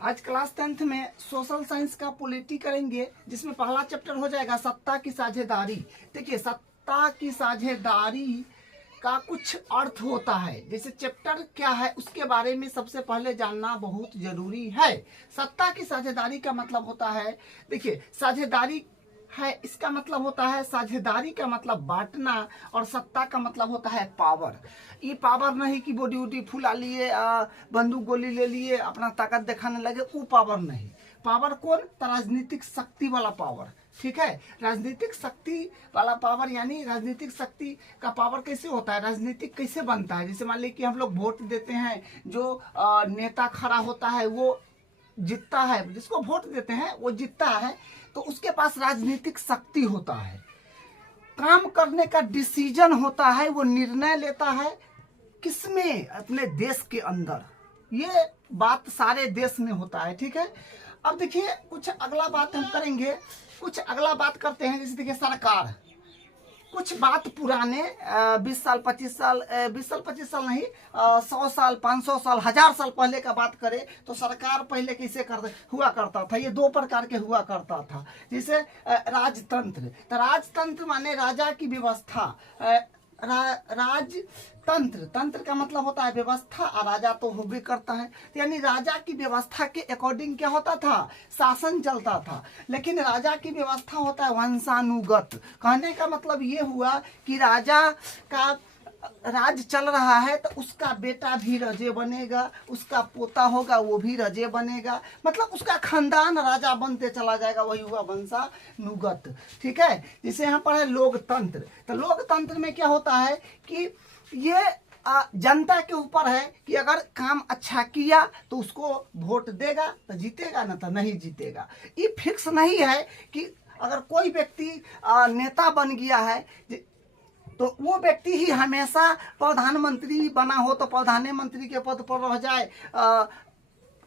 आज class 10th में social science का पॉलिटी करेंगे, जिसमें पहला चैप्टर हो जाएगा सत्ता की साझेदारी। देखिए, सत्ता की साझेदारी का कुछ अर्थ होता है। जैसे चैप्टर क्या है उसके बारे में सबसे पहले जानना बहुत जरूरी है। सत्ता की साझेदारी का मतलब होता है, देखिए साझेदारी है इसका मतलब होता है, साझेदारी का मतलब बांटना, और सत्ता का मतलब होता है पावर। ये पावर नहीं कि बॉडी वॉडी फुला लिए, बंदूक गोली ले लिए, अपना ताकत दिखाने लगे, वो पावर नहीं। पावर कौन? राजनीतिक शक्ति वाला पावर। ठीक है, राजनीतिक शक्ति वाला पावर, यानी राजनीतिक शक्ति का पावर कैसे होता है, राजनीतिक कैसे बनता है। जैसे मान लीजिए कि हम लोग वोट देते हैं, जो नेता खड़ा होता है वो जीतता है, जिसको वोट देते हैं वो जीतता है, तो उसके पास राजनीतिक शक्ति होता है, काम करने का डिसीजन होता है, वो निर्णय लेता है किसमें? अपने देश के अंदर। ये बात सारे देश में होता है। ठीक है, अब देखिए कुछ अगला बात हम करेंगे, कुछ अगला बात करते हैं। जैसे देखिए सरकार, कुछ बात पुराने 20 साल 25 साल 20 साल 25 साल नहीं, 100 साल 500 साल 1000 साल पहले का बात करें तो सरकार पहले कैसे हुआ करता था। ये दो प्रकार के हुआ करता था। जैसे राजतंत्र, तो राजतंत्र माने राजा की व्यवस्था। राजतंत्र, तंत्र का मतलब होता है व्यवस्था, और राजा तो हो भी करता है, तो यानी राजा की व्यवस्था के अकॉर्डिंग क्या होता था, शासन चलता था। लेकिन राजा की व्यवस्था होता है वंशानुगत। कहने का मतलब ये हुआ कि राजा का राज चल रहा है तो उसका बेटा भी रजे बनेगा, उसका पोता होगा वो भी रजे बनेगा, मतलब उसका खानदान राजा बनते चला जाएगा, वही हुआ वंशानुगत। ठीक है, जैसे यहाँ पर है लोकतंत्र, तो लोकतंत्र में क्या होता है कि ये जनता के ऊपर है कि अगर काम अच्छा किया तो उसको वोट देगा तो जीतेगा, ना तो नहीं जीतेगा। ये फिक्स नहीं है कि अगर कोई व्यक्ति नेता बन गया है तो वो व्यक्ति ही हमेशा प्रधानमंत्री बना हो तो प्रधानमंत्री के पद पर रह जाए,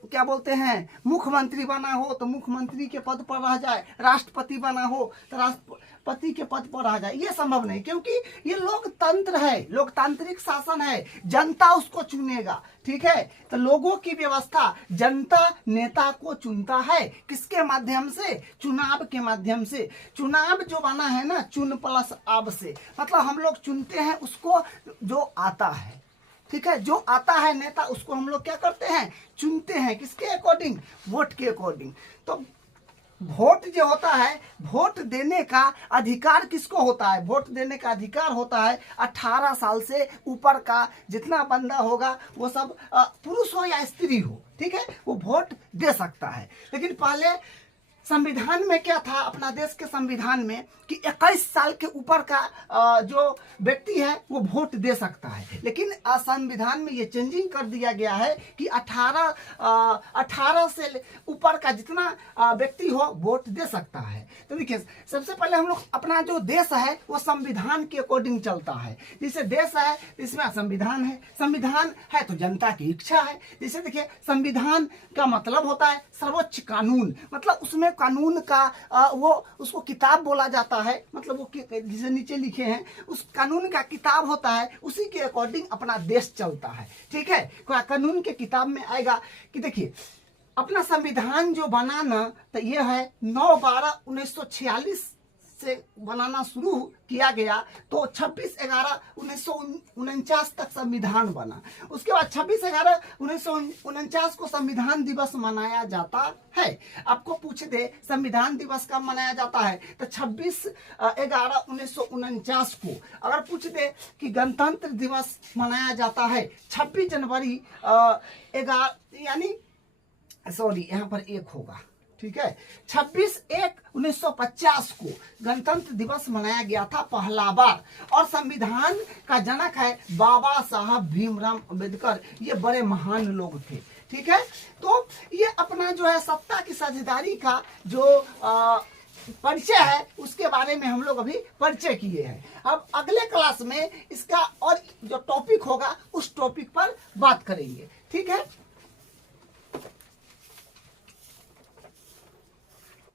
क्या बोलते हैं, मुख्यमंत्री बना हो तो मुख्यमंत्री के पद पर रह जाए, राष्ट्रपति बना हो तो राष्ट्रपति के पद पर रह जाए। ये संभव नहीं, क्योंकि ये लोकतंत्र है, लोकतांत्रिक शासन है, जनता उसको चुनेगा। ठीक है, तो लोगों की व्यवस्था, जनता नेता को चुनता है किसके माध्यम से? चुनाव के माध्यम से। चुनाव जो बना है ना, चुन प्लस आब से, मतलब हम लोग चुनते हैं उसको जो आता है। ठीक है, जो आता है नेता उसको हम लोग क्या करते हैं? चुनते हैं, किसके अकॉर्डिंग? वोट के अकॉर्डिंग। तो वोट जो होता है, वोट देने का अधिकार किसको होता है? वोट देने का अधिकार होता है 18 साल से ऊपर का जितना बंदा होगा, वो सब पुरुष हो या स्त्री हो, ठीक है, वो वोट दे सकता है। लेकिन पहले संविधान में क्या था, अपना देश के संविधान में, कि 21 साल के ऊपर का जो व्यक्ति है वो वोट दे सकता है। लेकिन संविधान में ये चेंजिंग कर दिया गया है कि 18 से ऊपर का जितना व्यक्ति हो वोट दे सकता है। तो देखिए, सबसे पहले हम लोग अपना जो देश है वो संविधान के अकॉर्डिंग चलता है। जैसे देश है इसमें संविधान है, संविधान है तो जनता की इच्छा है। जैसे देखिए, संविधान का मतलब होता है सर्वोच्च कानून, मतलब उसमें कानून का वो उसको किताब बोला जाता है, मतलब वो जिसे नीचे लिखे हैं उस कानून का किताब होता है, उसी के अकॉर्डिंग अपना देश चलता है। ठीक है, कानून के किताब में आएगा कि देखिए अपना संविधान जो बनाना, तो ये है 9/12/1946 से बनाना शुरू किया गया, तो 26/11/1949 तक संविधान बना। उसके बाद 26/11/1949 को संविधान दिवस मनाया जाता है। आपको पूछ दे संविधान दिवस कब मनाया जाता है, तो 26/11/1949 को। अगर पूछ दे कि गणतंत्र दिवस मनाया जाता है 26 जनवरी 11, यानी सॉरी यहाँ पर एक होगा, ठीक है, 26/1/1950 को गणतंत्र दिवस मनाया गया था पहला बार। और संविधान का जनक है बाबा साहब भीमराव अंबेडकर, ये बड़े महान लोग थे। ठीक है, तो ये अपना जो है सत्ता की साझेदारी का जो परिचय है उसके बारे में हम लोग अभी परिचय किए हैं। अब अगले क्लास में इसका और जो टॉपिक होगा उस टॉपिक पर बात करेंगे। ठीक है।